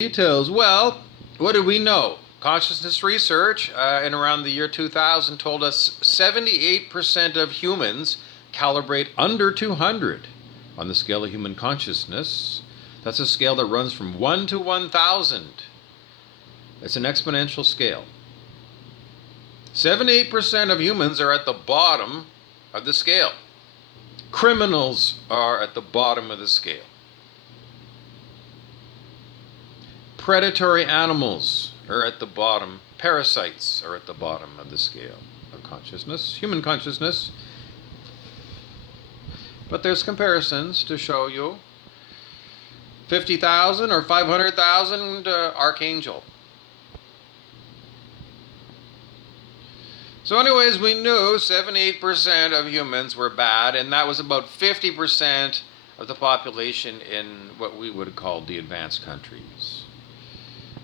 Details. Well, what do we know? Consciousness research in around the year 2000 told us 78% of humans calibrate under 200 on the scale of human consciousness. That's a scale that runs from 1 to 1,000. It's an exponential scale. 78% of humans are at the bottom of the scale. Criminals are at the bottom of the scale. Predatory animals are at the bottom. Parasites are at the bottom of the scale of consciousness, human consciousness. But there's comparisons to show you 50,000 or 500,000 archangel. So anyways, we knew 78% of humans were bad, and that was about 50% of the population in what we would call the advanced countries.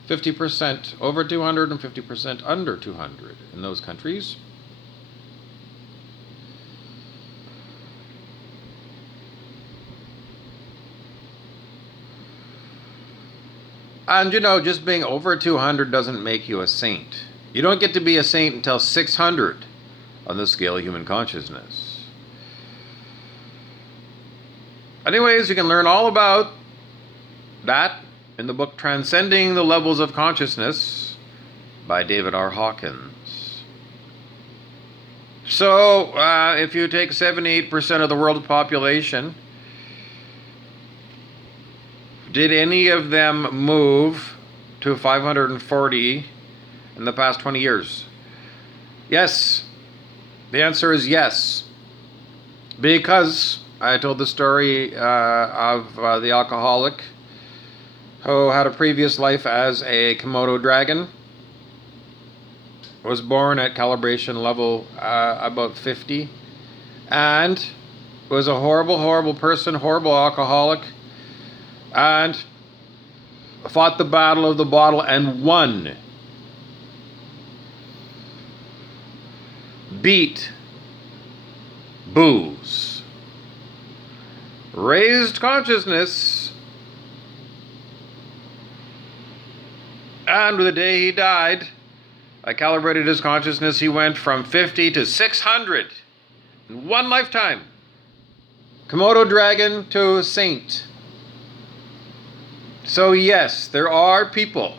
50% over 200 and 50% under 200 in those countries. And just being over 200 doesn't make you a saint. You don't get to be a saint until 600 on the scale of human consciousness. Anyways, you can learn all about that in the book Transcending the Levels of Consciousness by David R. Hawkins. So, if you take 78% of the world's population, did any of them move to 540 in the past 20 years? Yes. The answer is yes. Because I told the story of the alcoholic who had a previous life as a Komodo dragon, was born at calibration level about 50, and was a horrible, horrible person, horrible alcoholic, and fought the battle of the bottle and won. Beat booze. Raised consciousness. And the day he died, I calibrated his consciousness. He went from 50 to 600 in one lifetime. Komodo dragon to saint. So yes, there are people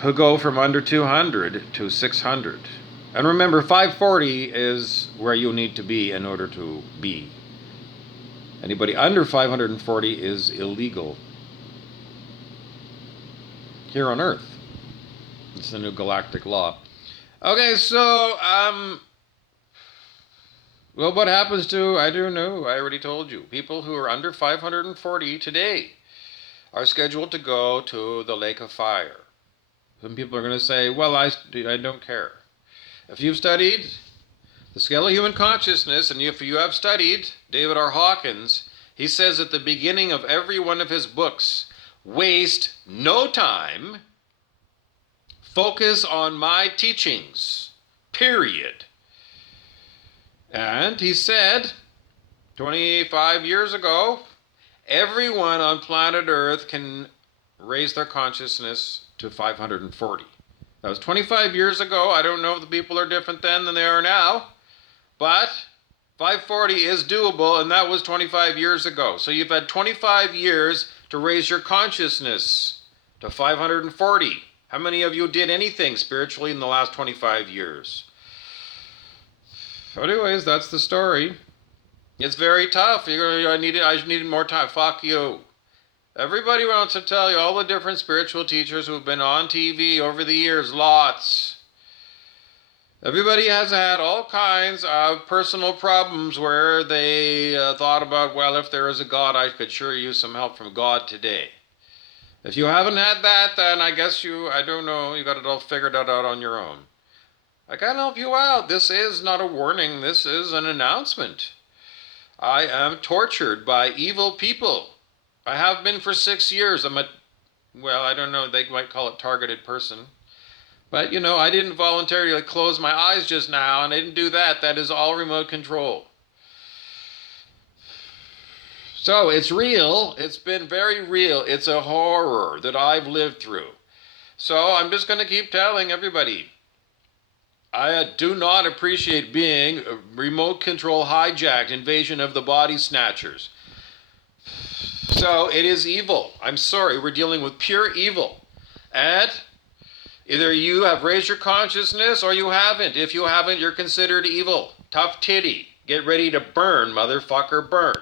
who go from under 200 to 600. And remember, 540 is where you need to be in order to be. Anybody under 540 is illegal here on Earth. It's the new galactic law. Okay, so, well, what happens to, I don't know, I already told you, people who are under 540 today are scheduled to go to the lake of fire. Some people are going to say, well, I don't care. If you've studied the scale of human consciousness, and if you have studied David R. Hawkins, he says at the beginning of every one of his books, waste no time, focus on my teachings, period. And he said, 25 years ago, everyone on planet Earth can raise their consciousness to 540. That was 25 years ago. I don't know if the people are different then than they are now, but 540 is doable, and that was 25 years ago. So you've had 25 years to raise your consciousness to 540. How many of you did anything spiritually in the last 25 years? Anyways, that's the story. It's very tough. I needed more time. Fuck you. Everybody wants to tell you all the different spiritual teachers who've been on TV over the years. Lots. Everybody has had all kinds of personal problems where they thought about, well, if there is a God, I could sure use some help from God today. If you haven't had that, then I guess I don't know, you got it all figured out on your own. I can't help you out. This is not a warning. This is an announcement. I am tortured by evil people. I have been for 6 years. I don't know, they might call it targeted person. But, I didn't voluntarily close my eyes just now, and I didn't do that. That is all remote control. So it's real. It's been very real. It's a horror that I've lived through. So I'm just going to keep telling everybody. I do not appreciate being a remote control hijacked invasion of the body snatchers. So it is evil. I'm sorry, we're dealing with pure evil. And either you have raised your consciousness or you haven't. If you haven't, you're considered evil. Tough titty. Get ready to burn, motherfucker, burn.